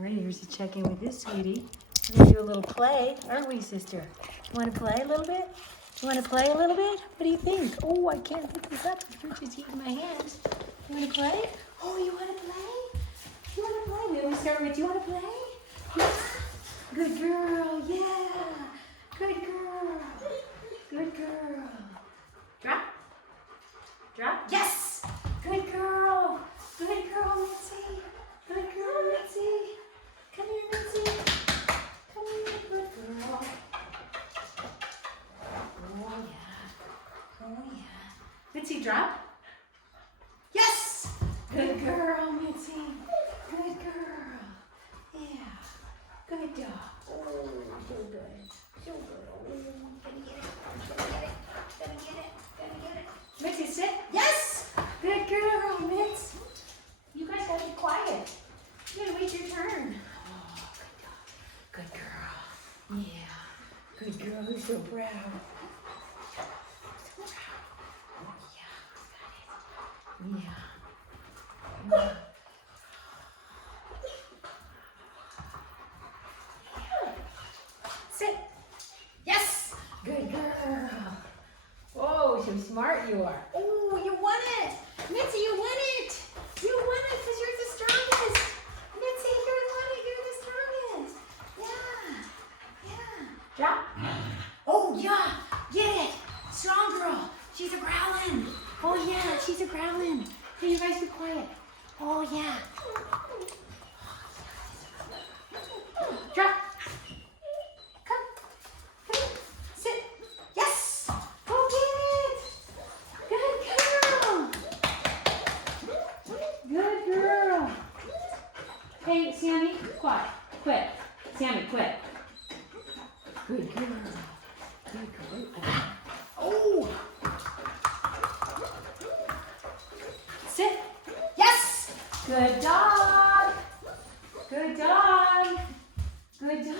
All right, here's a check-in with this sweetie. We're gonna do a little play, aren't we, sister? You wanna play a little bit? You wanna play a little bit? What do you think? Oh, I can't pick this up because Richard's eating my hands. You wanna play? Oh, you wanna play? You wanna play? We always start with, you wanna play? Yeah. Good girl, yeah. Good girl. Good girl. Drop. Drop. Yes! Good girl. Good girl, Mitzi. Good girl, Mitzi. Come here, Mitzi. Come here, good girl. Oh, yeah. Oh, yeah. Mitzi, drop. Yes! Good girl, Mitzi. Good girl. Yeah. Good dog. Oh, so good. So good. Oh, gonna get it. Gonna get it. Gonna get it. Gonna get it. Mitzi, sit. Yes! Good girl, Mitz. You guys gotta be quiet. You gotta wait your turn. Oh, good dog. Good girl. Yeah. Good girl. Who's so proud? So proud. Oh, yeah. Got it. Yeah. Yeah. Sit. Yes. Good girl. Oh, so smart you are. Oh, you won it. Mitzi, you won it. You won it because you're the strongest. Mitzi, you won it. You're the strongest. Yeah. Yeah. Drop. Oh, yeah. Get it. Strong girl. She's a growling. Oh, yeah. She's a growling. Hey, you guys be quiet. Oh, yeah. Drop. Hey, Sammy, quiet. Quit. Sammy, quit. Good girl. Good girl. Oh! Sit. Yes! Good dog. Good dog. Good dog.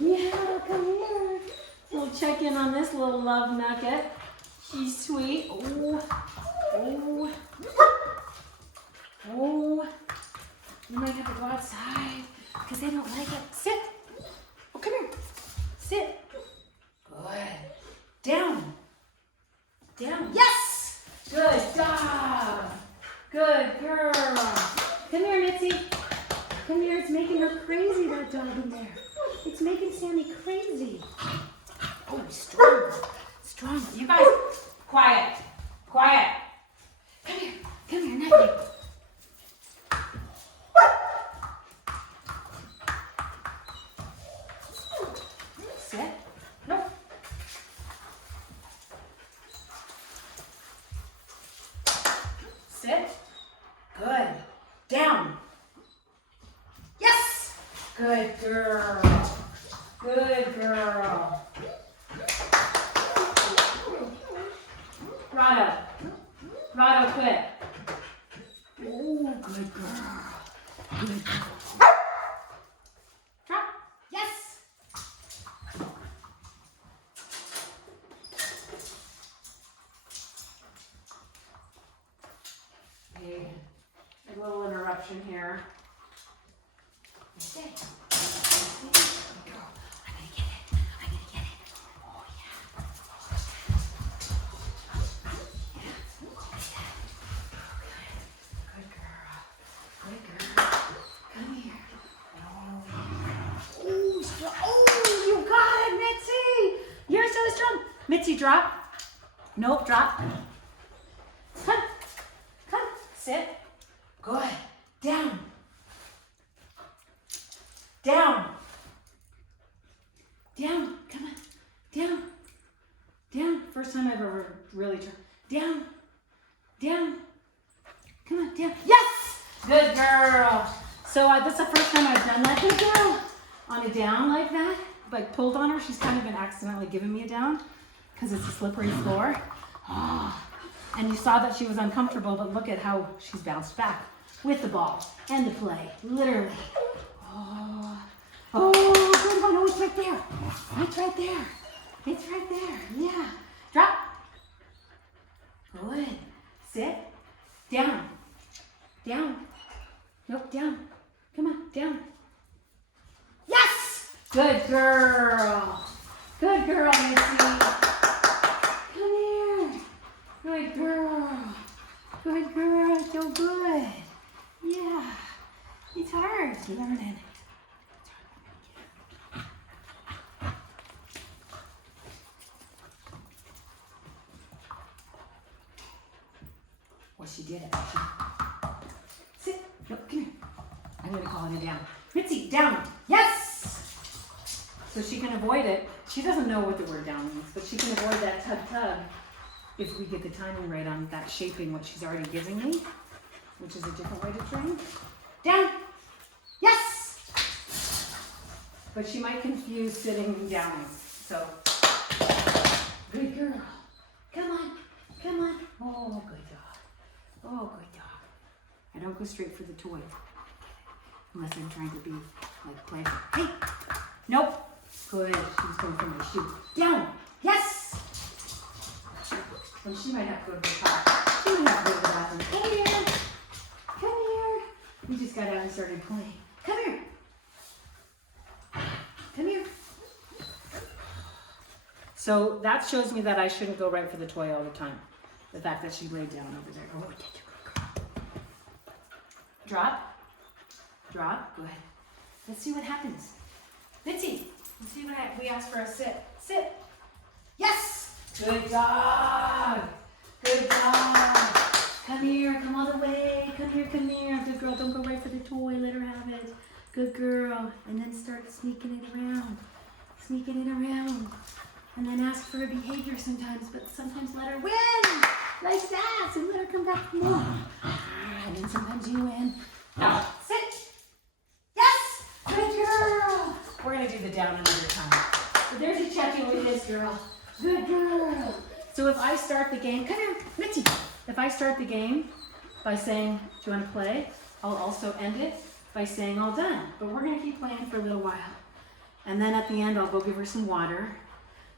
Yeah, come here. We'll check in on this little love nugget. She's sweet. Oh. Oh. Oh. You might have to go outside because they don't like it. Sit. Oh, come here. Sit. Good. Down. Down. Yes. Good dog. Good girl. Come here, Mitzi. Come here. It's making her crazy, that dog in there. It's making Sammy crazy. Oh, strong. Strong. You guys, quiet. Quiet. Come here. Come here, Nutty. Sit. Nope. Sit. Good. Down. Yes. Good girl. Good girl. Rado. Rado, quit. Oh, good girl. Good girl. A little interruption here. Stay. Good girl. I'm gonna get it. I'm gonna get it. Oh yeah. Yeah. Good girl. Good girl. Come here. Oh, strong. Oh, you got it, Mitzi. You're so strong. Mitzi, drop. Nope, drop. Come. Come. Sit. Good. Down. Down. Down. Come on. Down. Down. First time I've ever really tried. Down. Down. Come on. Down. Yes! Good girl. So that's the first time I've done that. Good girl. On a down like that. Like pulled on her. She's kind of been accidentally giving me a down because it's a slippery floor. Oh. And you saw that she was uncomfortable, but look at how she's bounced back with the ball and the play, literally. Oh, good one. Oh, it's right there. It's right there. It's right there. Yeah. Drop. Good. Sit. Down. Down. Nope, down. Come on. down. Yes! Good girl. Good girl, Mitzi. Come here. Good girl. Good girl. So good. Yeah. It's hard learning. Well, she did it. Sit. No, come here. I'm going to call her down. Mitzi, down. Yes! So she can avoid it. She doesn't know what the word down means, but she can avoid that tug if we get the timing right on that shaping what she's already giving me, which is a different way to train. Down. Yes! But she might confuse sitting and downing. So, good girl. Come on. Come on. Oh, good dog. Oh, good dog. I don't go straight for the toy. Unless I'm trying to be like playful. Hey! Nope. Good. She was going for my shoe. Down. Yes! And she might have to go to the top. She might have to go to the bathroom. Come here. Come here. We just got out and started playing. Come here. Come here. So that shows me that I shouldn't go right for the toy all the time. The fact that she laid down over there. Oh, did you go? Drop. Drop. Good. Let's see what happens. Mitzi, let's see what happens. We asked for a sit. Sit. Yes. Good dog. Good dog. Come here. Come all the way. Come here. Come here. Good girl. Don't go right for the toy. Let her have it. Good girl. And then start sneaking it around. Sneaking it around. And then ask for her behavior sometimes, but sometimes let her win. Like that. And let her come back for more. And then sometimes you win. Now, sit. Yes. Good girl. We're going to do the down another time. But there's a check-in with this girl. Good girl. So if I start the game, come here, Mitzi. If I start the game by saying, do you want to play? I'll also end it by saying all done. But we're going to keep playing for a little while. And then at the end, I'll go give her some water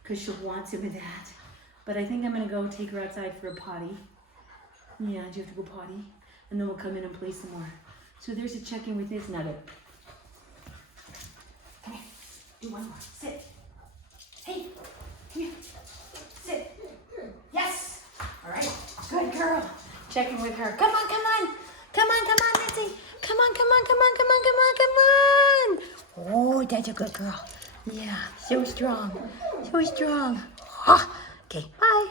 because she'll want some of that. But I think I'm going to go take her outside for a potty. Yeah, do you have to go potty? And then we'll come in and play some more. So there's a check-in with this nugget. Come here. Do one more. Sit. Hey. Come here. Sit. Yes. All right. Good girl. Check in with her. Come on, come on. Come on, come on, Mitzi. Come on, come on, come on, come on, come on, come on. Oh, that's a good girl. Yeah, so strong. So strong. Okay, bye.